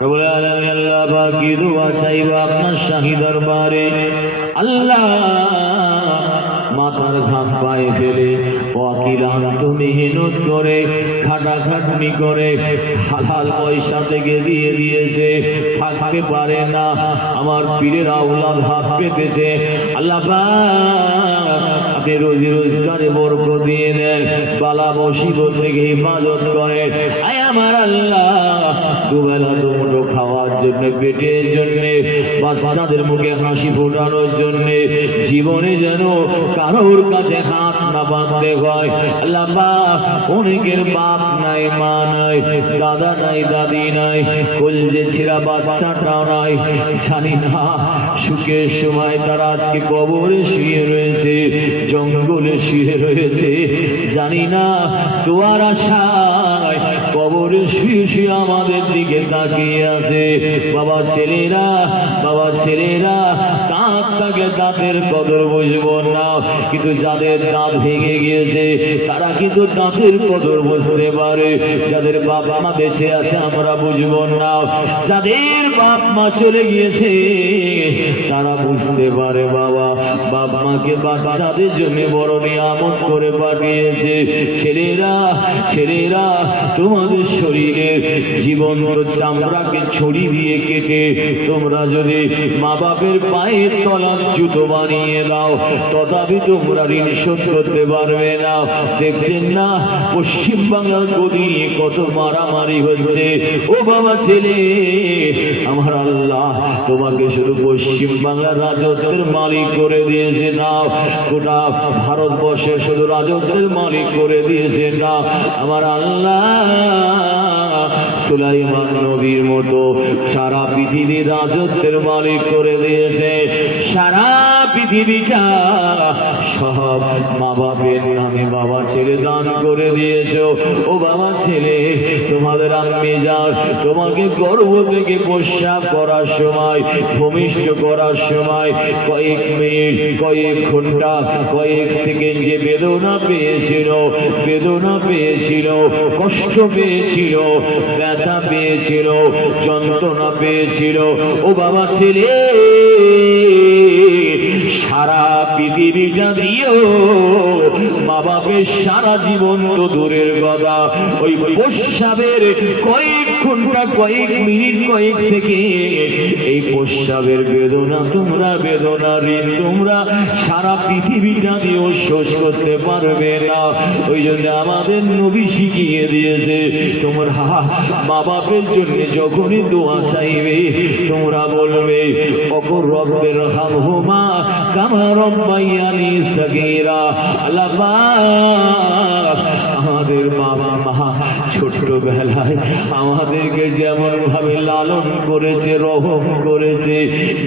রব্বুল আলামিন আল্লাহ পাক কি দোয়া চাইবো আপনার শাহী দরবারে। আল্লাহ মাথার ঘাম পায়ে ফেলে অক্লান্ত মেহনত করে খাটাখাটনি করে হালাল পয়সা থেকে দিয়ে দিয়েছে, থাকতে পারে না। আমার পীরের আওলাদ হাত পেতেছে। আল্লাহ আপনি রোজি রোজগারে বরকত দিয়ে দেন, বালা মুসিবত থেকে হেফাজত করে। আয় আমার আল্লাহ, দুবেলা দুমুঠো খাওয়ার জন্য, পেটের জন্য, বাচ্চাদের মুখে হাসি ফোটানোর জন্য, জীবনে যেন কারোর কাছে হাত না বাঁধতে হয়। আল্লাহ অনেকের বাপ নাই, মা নাই, দাদা নাই, দাদি নাই, কলজে ছিঁড়া বাচ্চাটাও নাই। জানি না সুখের সময় তারা আজকে কবরে শুয়ে রয়েছে, জঙ্গলে শুয়ে রয়েছে। জানি না দোয়ার আশায় কবরে শুয়ে শুয়ে আমাদের দিকে তাকিয়ে আছে। বাবা ছেলেরা, বাবা ছেলেরা, দাঁত থাকে দাঁতের কদর বুঝবো না, কিন্তু যাদের দাঁত ভেঙে গিয়েছে তারা কিন্তু দাঁতের কদর বুঝতে পারে। যাদের বাবা মা বেঁচে আছে আমরা বুঝবো না, যাদের বাপ মা চলে গিয়েছে তারা বুঝতে পারে। বাবা বাপ মাকে বাচ্চাদের জন্য বড় নিয়ামত করে পাঠিয়েছে। ছেলেরা, ছেলেরা, তোমাদের শরীরের জীবন্ত চামড়াকে ছড়ি দিয়ে কেটে তোমরা যদি মা বাপের পায়ের তলার জুতো বানিয়ে দাও, তথাপি তোমরা ঋণ শোধ করতে পারবে না। দেখছেন না পশ্চিম বাংলার গদি নিয়ে কত মারামারি হচ্ছে? ও বাবা ছেলে, আমার আল্লাহ তোমাকে শুধু পশ্চিম বাংলার রাজত্বের মালিক করে দিয়েছে না, গোটা ভারতবর্ষের শুধু রাজত্বের মালিক করে দিয়েছে না। আমার আল্লাহ সুলাইমান নবীর মতো সারা পৃথিবীর রাজত্বের মালিক করে দিয়েছে। সারা পৃথিবীটা সব মা বাপের নামে বাবা ছেলে দান করে দিয়েছো। ও বাবা ছেলে, তোমাদের আম্মি যান তোমাকে গর্ভ থেকে প্রস্রাব করার সময়, ভূমিষ্ঠ করার সময় কয়েক মিনিট, কয়েক ঘন্টা, কয়েক সেকেন্ড যে বেদনা পেয়েছিল, বেদনা পেয়েছিল, কষ্ট পেয়েছিল, ব্যথা পেয়েছিল, যন্ত্রণা পেয়েছিল। ও বাবা ছেলে, সারা পৃথিবীটা দিয়েও মা বাপের সারা জীবন তো দূরের কথা, ওই প্রস্রাবের কয়েক ঘন্টা, কয়েক মিনিট, কয়েক সেকেন্ড এই প্রস্রাবের বেদনা তোমরা, বেদনা ঋণ তোমরা সারা পৃথিবীটা দিয়েও শোষ করতে পারবে না। ওই জন্য আমাদের নবী শিখিয়ে দিয়েছে, তোমরা মা বাপের জন্য যখনই দোয়া চাইবে তোমরা বলবে অকর রব্বের হামহুমা কামা রব্বায়ানি সগীরা। আল্লাহ আমাদের বাবা মা ছোটবেলায় আমাদেরকে যেমন ভাবে লালন করেছে, রহম করেছে,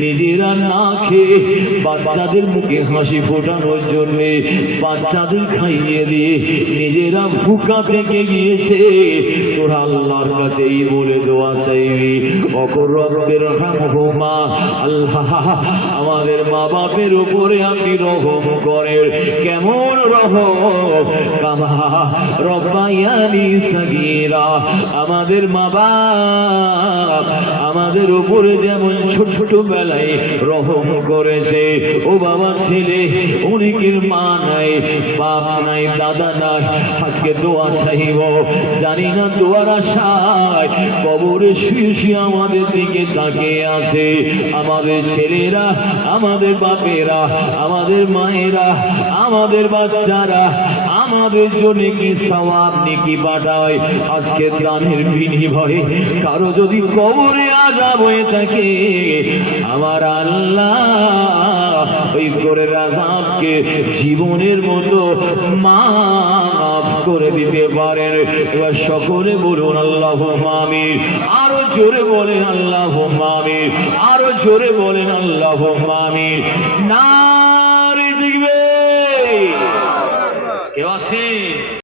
নিজেরা না খেয়ে বাচ্চাদের মুখে হাসি ফোটানোর জন্য বাচ্চাদের খাইয়ে দিয়ে নিজেরা ভুকা থেকে গিয়েছে। তোরা আল্লাহর কাছে এই বলে দোয়া চাইবি অকর রব্বের হামহুমা, আল্লাহ আমাদের মা বাপের উপরে আপনি রহম করেন। কেমন রহম? কামা রব্বায়ানি সগীরা, আমাদের মা বাপ আমাদের উপরে যেমন ছোট বেলায় রহম করেছে। ও বাবা ছেলে, অনেকের মা নাই, বাপ নাই, দাদা নাই, আজকে দোয়া চাইব। জানি না দোয়ার আশায় কবরে শুয়ে শুয়ে আমাদের দিকে তাকিয়ে আছে। আমাদের ছেলেরা, আমাদের বাপেরা, আমাদের মায়েরা, আমাদের বাচ্চারা আমাদের জন্য কি সওয়াব নেকি পাঠায়। আজকে দানের বিনিময়ে কারো যদি কবরে আযাব হয়ে থাকে, আমার আল্লাহ ওই কবরের আযাবকে জীবনের মতো মাফ করে দিতে পারেন। এবার সকলে বলুন আল্লাহুম্মা আমিন। আরো জোরে বলেন আল্লাহুম্মা আমিন, আরো জোরে বলেন আল্লাহুম্মা আমিন। নারে দিবে কেউ আছে?